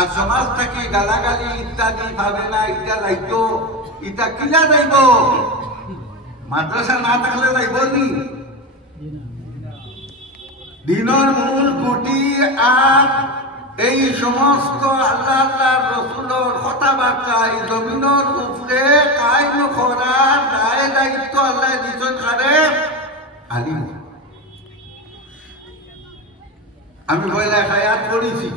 আর সমাজ থেকে গালাগালি ইত্যাদি ভাবে না এটা লাইতো এটা কিলা যাইব মাদ্রাসা না থাকলে যাইব নি দিনের মূল খুঁটি আর এই সমস্ত আল্লাহ আল্লাহর রাসূলের কথাবার্তা এই জমিনের উপরে কায়েম করার দায় দায়িত্ব আল্লাহ দিয়েছেন কারে আলিম। আমি পয়লা আয়াত পড়েছি,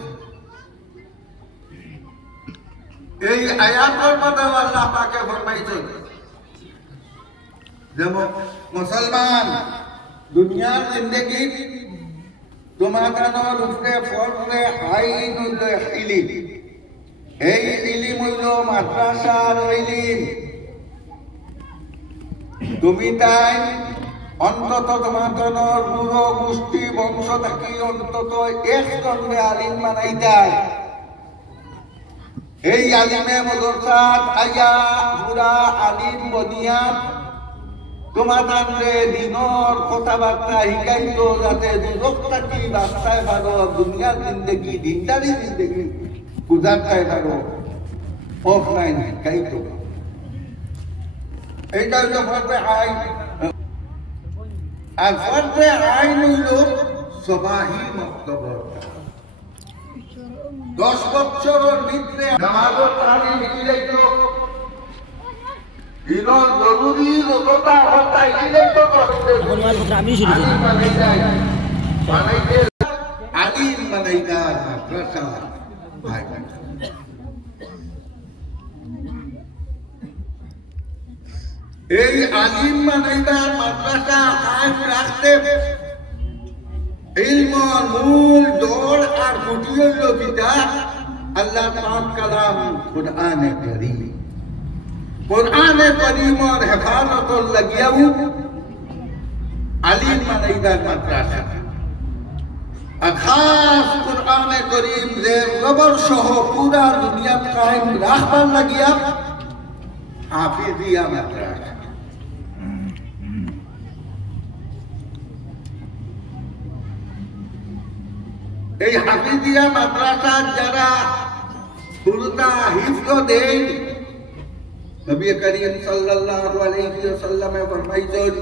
এই আয়াতের মধ্যে আল্লাহ পাকে ফরমাইছেন যেমন মুসলমান দুনিয়ার জিন্দেগি তোমাদের উপরে ফরজে আইনুল ইলম, এই ইলম হইল মাদ্রাসার ইলম। তুমি তাই অন্তত তোমাদের পুরো গোষ্ঠী বংশ থাকি অন্তত একজনকে আলিম বানাই যায়। এই আলিমে মাদ্রাসাত আয়া পুরা আলিম বনিয়া তোমাদের দিনের কথাবার্তা শিকাইতো যাতে দুজক থাকি রাস্তায় পারো দুনিয়ার জিন্দগি দিনদারি জিন্দগি গুজারতায় পারো অফলাইন শিকাইতো। এইটা হইল ফরজে আইন। আর ফরজে আইন হইল সবাহি মক্তবর 10 বছরের ভিতরে নামাজের তালিম শিখাইতো। ইনর জরুরি যতটা হতা শিখাইতো আলিম বানাইতা মাদ্রাসা। এই আলিম বানাইবার মাদ্রাসা কায়েম রাখতে ইলমের মূল জোর আর খুঁটি হইল কিতাব আল্লাহ পাক কালাম কুরআনে কারীম। কুরআনে কারীমের হেফাজতর লাগিয়াও আলিম বানাইবার মাদ্রাসা। আর খাস কুরআনে কারীম যে খবর সহ পুরা দুনিয়া কায়েম রাখবার লাগিয়া হাফিজিয়া মাদ্রাসা। এই হাফিজিয়া মাদ্রাসার যারা পুরোটা হিফজ দেন নবী করিম সাল্লাল্লাহু আলাইহি ওয়াসাল্লামে ফরমাইছেন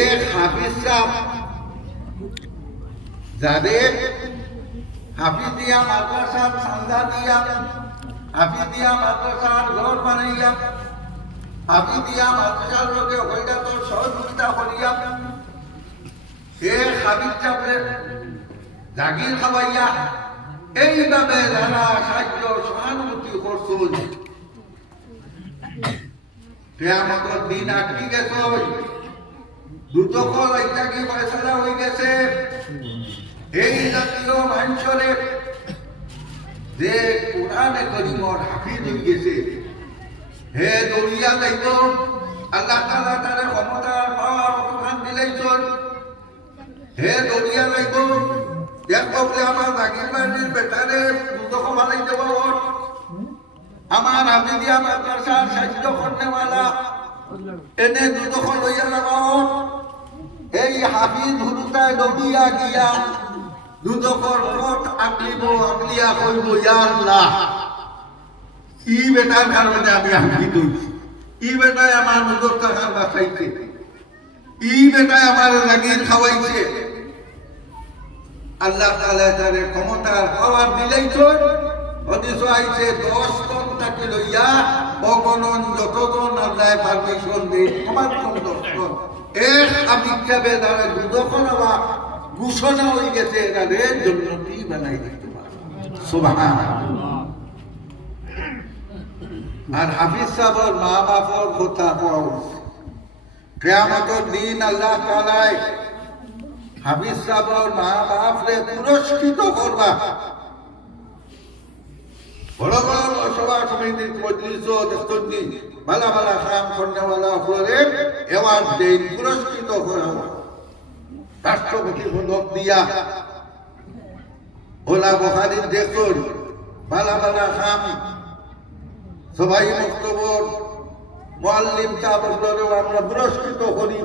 এক হাফিজ সাহেব যাদের হাফিজিয়া মাদ্রাসার চাঁদা দিয়া হাফিজিয়া মাদ্রাসার ঘর বানাইয়া হাফিজিয়া মাদ্রাসার লোকে হইলা তো সহযোগিতা করিয়া হাফিজ সাহেবের জাগির খাওয়াইয়া এইভাবে যারা সাহায্য সহানুভূতি করছেন কিয়ামতের দিন আটকে গেছে। দুদকল ইত্যাদি ফয়সালা হয়ে গেছে। এই জাতীয় মানুষরে যে কোরআনে কারীমের হাফিজ হয়ে গেছে হে দরিয়া যাইত আল্লাহ তাআলা তার ক্ষমতার পাওয়ার অতখান দিলাইছেন। হে দরিয়া যাইত দেখো আমার জাগির বাড়ির বেটারে দুদক বানাই দেব, আমার হাফিজিয়া মাদ্রাসার সাহায্য করনেওয়ালা এনে দুদক লইয়া যাব। এই হাফিজ হুরুতায় দরিয়া গিয়া দুদকর পথ আকলিব আকলিয়া কইব ইয়া আল্লাহ ই বেটার কারণে আমি হাফিজ হইছি, ই বেটায় আমার দুদক টাকার বাঁচাইছে, ই বেটায় আমার জাগির খাওয়াইছে। আল্লাহ তাআলা তার ক্ষমতার পাওয়ার দিলাইছেন। হাদিস আইছে 10 জন তাকে লইয়া অগণন যতজন আল্লাহ পারমিশন দেয় আমার কোন 10 জন এক আবিকাবে দ্বারা দুদকরা ঘোষণা হয়ে গেছে এদের জান্নাতি বানাই দিতে পারে। সুবহানাল্লাহ। আর হাফিজ সাহেবের মা বাবার কথা পাও কিয়ামতের দিন আল্লাহ তাআলা হাফিজ সাহেবের মা বাপরে পুরস্কৃত করবা। বড় বড় সভা সমিতির মজলিস দেখতেন ভালো ভালো কাম করনেওয়ালা হলে এওয়ার্ড দেন, পুরস্কৃত করা রাষ্ট্রপতি পদক দিয়া। ওলা বুখারীর দেখুন ভালো ভালো কাম সবাই মুক্তবর মুআল্লিম সাহেবদের আমরা পুরস্কৃত করি।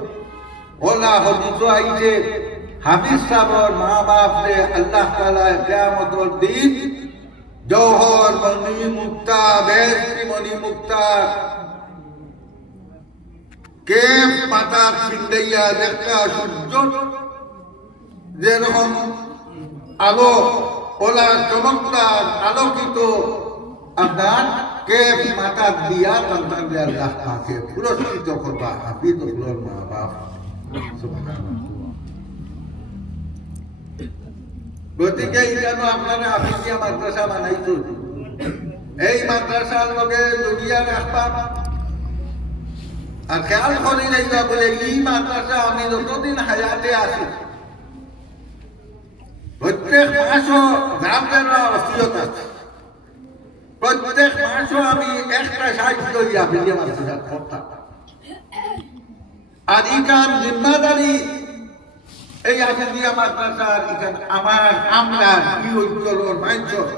ওলা হাদিস আইছে হাফিজ সাহর মা বাপরে আল্লাহ তাআলা কিয়ামতের দিন জওহর মণি মুক্তা বেহেশতি মণি মুক্তা কে মাথা ছিন্দাইয়া দেখা সূর্য যেরকম আলো ওলা চমৎকার আলোকিত আপনার কে মাথা দিয়া সন্তানদের আল্লাহ পাকে পুরস্কৃত করবা হাফিজুল্লাহর মা বাপ। গতিকে কেন আপনারা হাফিজিয়া মাদ্রাসা বানাইছো, এই মাদ্রাসার লগে জড়িয়া রাখবা আর খেয়াল করে যাইবা বলে এই মাদ্রাসা আমি যতদিন হায়াতে আছি প্রত্যেক মাসও গ্রামের অস্থিরতা আছে, প্রত্যেক মাসও আমি একটা সাহায্য হাফিজিয়া মাদ্রাসা করতাম। আর ইখান জিম্মাদারি এই হাফিজিয়া মাদ্রাসার ইখান আমার আমরা কি অঞ্চলের মানুষ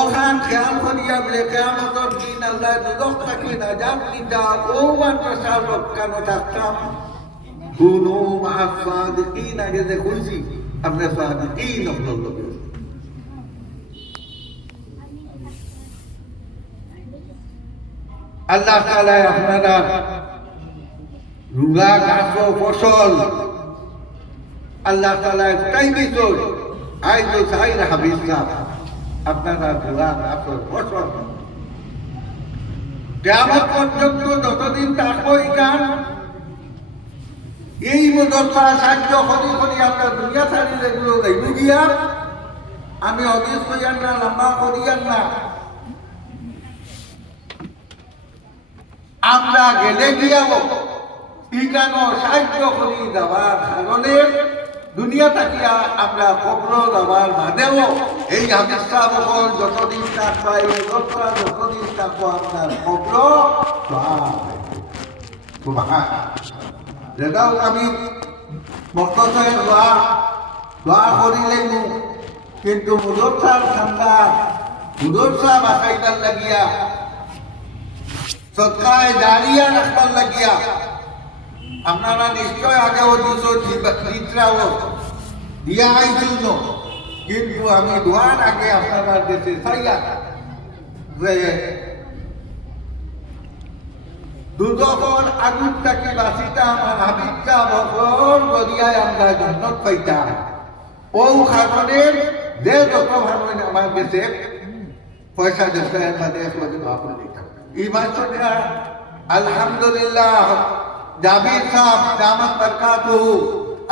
ওখান খেয়াল করিয়া বলে কিয়ামতের দিন আল্লাহ দুজক থাকি নাজাত দিতা ও মাদ্রাসার রক্ষানো থাকতাম। কুনু মা'আস সাদিকিন, আগে যে কইছি আপনি সাদিকিন হল আল্লাহ তাআলা আপনারা রুগা গাছ ফসল আল্লাহ তাআলা একটাই দিছুন আই তো চাই হাফিজ সাহেব আপনারা রুগা গাছ ফসল কিয়ামত পর্যন্ত যতদিন থাকবো ইখান এই মাদ্রাসা সাহায্য করি করি আমরা দুনিয়া ছাড়ি যেগুলো যাইব গিয়া আমি অধিক করিয়ান না লম্বা করিয়ান না আমরা গেলে গিয়াও ইখানো সাহায্য করি দেওয়ার কারণে দুনিয়া থাকিয়া আমরা কবর দেওয়ার বাদেও এই হাফিজ সাহেব যতদিন থাকবা এই মাদ্রাসা যতদিন থাকবো আপনার কবর যেটাও আমি মক্তসাহের দোয়া করিলেন কিন্তু মুদরসার ঠান্ডা মুদরসা বাসাইবার লাগিয়া সৎকায় দাঁড়িয়া রাখবার লাগিয়া আপনারা নিশ্চয় আগেও দিছ চিত্রাও দিয়া আইছিল, কিন্তু আমি দোয়ার আগে আপনারা দেশে চাইয়া যে দুজকর আগুন থাকি বাঁচিতাম আর হাবিবটা বছর গড়িয়ায় আমরা জন্নত পাইতাম। ও কারণে যে যত ভাবেন আমার দেশে পয়সা দেশে মানে এই মাসটা আলহামদুলিল্লাহ জাবির সাহেব দামাত বরকাতুহু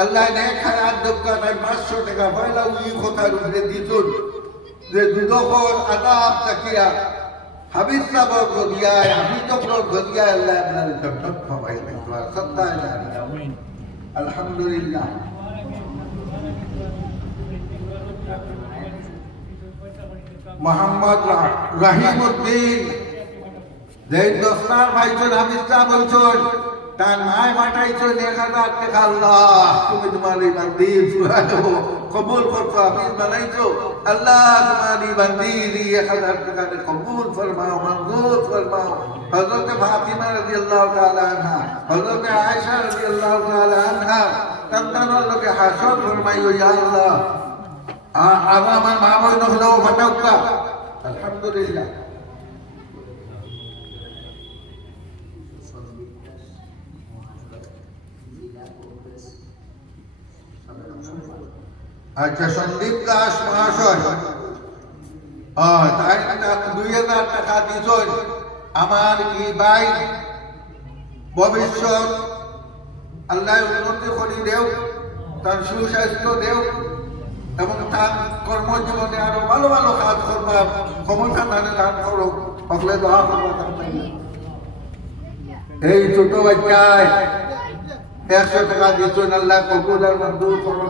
আল্লাহ নেক হায়াত দক্কা 500 টাকা পয়লা ওই কথার উপরে দিতুন যে দুজকর আদাব তাকিয়া হাবিজ সাহেব গদিয়ায় হাবিজপুর গদিয়ায় আল্লাহ আপনার জন্নত পাওয়াই দিতো সত্তা আমিন আলহামদুলিল্লাহ। মোহাম্মদ রহিমউদ্দিন যে দস্তার ভাইজন হাবিজ সাহেব বলছেন তার মায় পাঠাইছেন 1000 টাকা। আল্লাহ তুমি তোমার এই বান্দির কবুল করছো, হাফিজ বানাইছো, আল্লাহ তোমার এই বান্দির 1000 টাকা কবুল ফরমাও, মঞ্জুর ফরমাও। হযরত ফাতিমা রাদিয়াল্লাহু তাআলা আনহা, হযরত আয়েশা রাদিয়াল্লাহু তাআলা আনহা সন্তানের লোকে হাসর ফরমাইও ইয়া আল্লাহ আর আমার মা বোন হলো ফাটাউকা। আলহামদুলিল্লাহ। আচ্ছা সন্দীপ দাস মহাশয় 2000 টাকা দিয়েছেন। আমার এই ভাই ভবিষ্যৎ আল্লাহ উন্নতি করি দেও, তার সুস্বাস্থ্য দেও এবং তার কর্মজীবনে আরো ভালো ভালো কাজ করবার ক্ষমতা দান করো, সকলে দোয়া করবো। এই ছোট বাচ্চায় 100 টাকা দিয়েছেন, আল্লাহ কবুল আর মঞ্জুর করো।